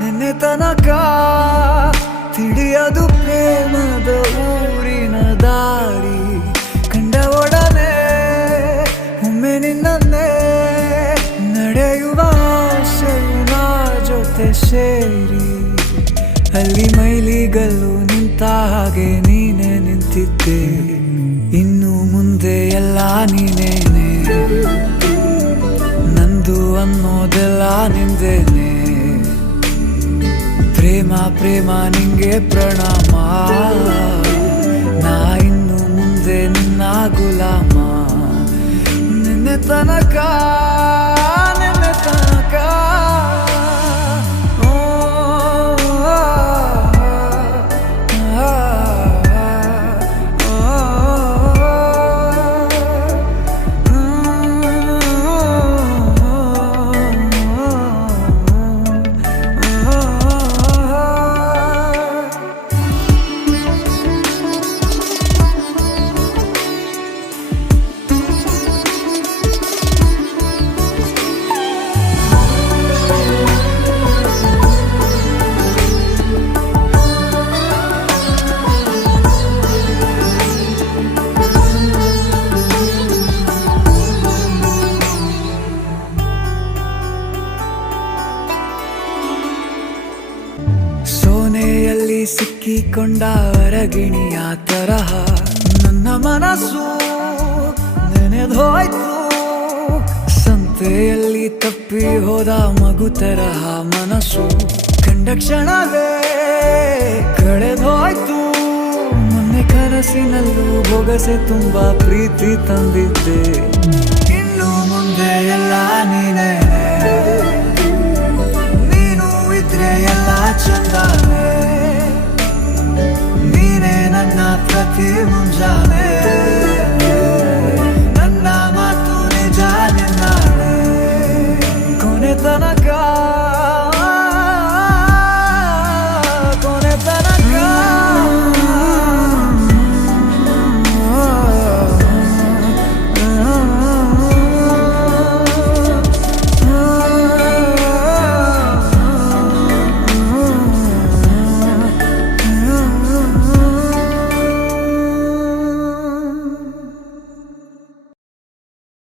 ನಿನ್ನೆ ತನಕ ತಿಳಿಯದು ಪ್ರೇಮದ ಊರಿನ ದಾರಿ. ಕಂಡ ಒಡನೆ ಒಮ್ಮೆ ನಿನ್ನೇ ನಡೆಯುವ ಆಸೆಯ ಜೊತೆ ಸೇರಿ, ಅಲ್ಲಿ ಮೈಲಿಗಲ್ಲು ನಿಂತ ಹಾಗೆ ನೀನೆ ನಿಂತಿದ್ದೆ. ಇನ್ನು ಮುಂದೆ ಎಲ್ಲ ನೀನೇನೆ, ನಂದು ಅನ್ನೋದೆಲ್ಲ ನಿಂದೇನೆ. ಪ್ರೇಮ ಪ್ರೇಮ ನಿಂಗೆ ಪ್ರಣಾಮ, ನಾ ಇನ್ನು ಮುಂದೆ ನಿನ್ನ ಗುಲಾಮ. ನಿನ್ನೆ ತನಕ ಸೋನೆಯಲ್ಲಿ ಸಿಕ್ಕಿಕೊಂಡ ಅರಗಿಣಿಯ ತರಹ ನನ್ನ ಮನಸ್ಸು ನೆನೆದೋಯ್ತು. ಸಂತೆಯಲ್ಲಿ ತಪ್ಪಿ ಹೋದ ಮಗು ತರಹ ಮನಸ್ಸು ಕಂಡ ಕ್ಷಣವೇ ಕಳೆದೋಯ್ತು. ಮೊನ್ನೆ ಕನಸಿನಲ್ಲೂ ಬೊಗಸೆ ತುಂಬ ಪ್ರೀತಿ ತಂದಿದ್ದೆ,